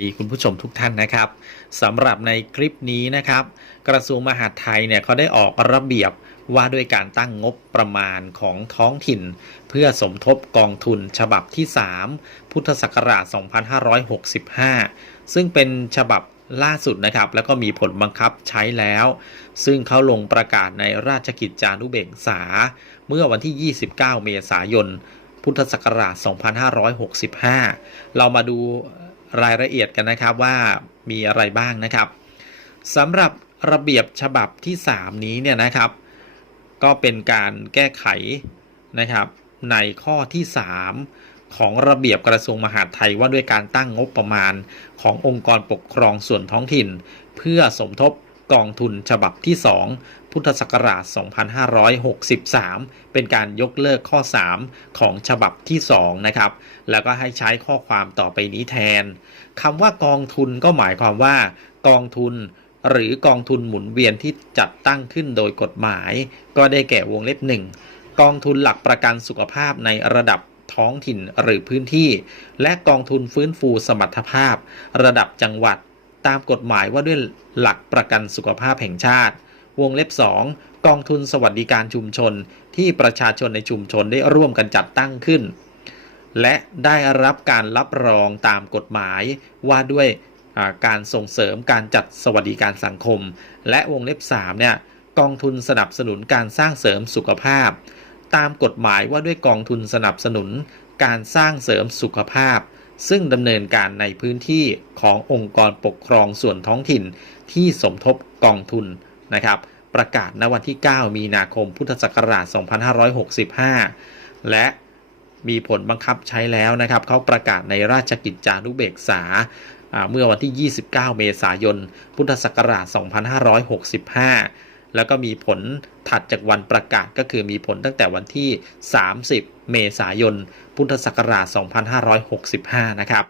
ดีคุณผู้ชมทุกท่านนะครับสำหรับในคลิปนี้นะครับ กระทรวงมหาดไทยเนี่ยเขาได้ออกระเบียบว่าด้วยการตั้งงบประมาณของท้องถิ่น เพื่อสมทบกองทุนฉบับที่ 3 พุทธศักราช 2565 ซึ่งเป็นฉบับล่าสุดนะครับ แล้วก็มีผลบังคับใช้แล้ว ซึ่งเขาลงประกาศในราชกิจจานุเบกษา เมื่อวันที่ 29 เมษายน พุทธศักราช 2565 เรามาดู รายละเอียดกันนะครับว่ามีอะไรบ้างนะครับสำหรับระเบียบฉบับที่ 3 นี้เนี่ยนะครับ ก็เป็นการแก้ไขนะครับในข้อที่ 3 ของระเบียบกระทรวงมหาดไทยว่าด้วยการตั้งงบประมาณขององค์กรปกครองส่วนท้องถิ่น เพื่อสมทบ กองทุนฉบับที่ 2 พุทธศักราช 2563 เป็นการยกเลิกข้อ 3 ของฉบับที่ 2 นะครับ แล้วก็ให้ใช้ข้อความต่อไปนี้แทนคำว่ากองทุนก็หมายความว่า กองทุนหรือกองทุนหมุนเวียนที่จัดตั้งขึ้นโดยกฎหมาย ก็ได้แก่วงเล็บหนึ่งกองทุนหลักประกันสุขภาพในระดับท้องถิ่นหรือพื้นที่ และกองทุนฟื้นฟูสมรรถภาพ ระดับจังหวัด ตามกฎหมายว่าด้วยหลักประกันสุขภาพแห่งชาติ วงเล็บ 2 กองทุนสวัสดิการชุมชน ที่ประชาชนในชุมชนได้ร่วมกันจัดตั้งขึ้น และได้รับการรับรองตามกฎหมายว่าด้วยการส่งเสริมการจัดสวัสดิการสังคม และวงเล็บ3เนี่ยกองทุนสนับสนุนการสร้างเสริมสุขภาพ ตามกฎหมายว่าด้วยกองทุนสนับสนุนการสร้างเสริมสุขภาพ ซึ่งดำเนินการในพื้นที่ขององค์กรปกครองส่วนท้องถิ่นที่สมทบกองทุนนะครับ ประกาศณวันที่ 9 มีนาคมพุทธศักราช 2565 และมีผลบังคับใช้แล้วนะครับ เขาประกาศในราชกิจจานุเบกษาอ่าเมื่อวันที่ 29 เมษายน พุทธศักราช 2565 แล้วก็มีผลถัดจากวันประกาศก็คือมีผลตั้งแต่วันที่ 30 เมษายน พุทธศักราช 2565 นะครับ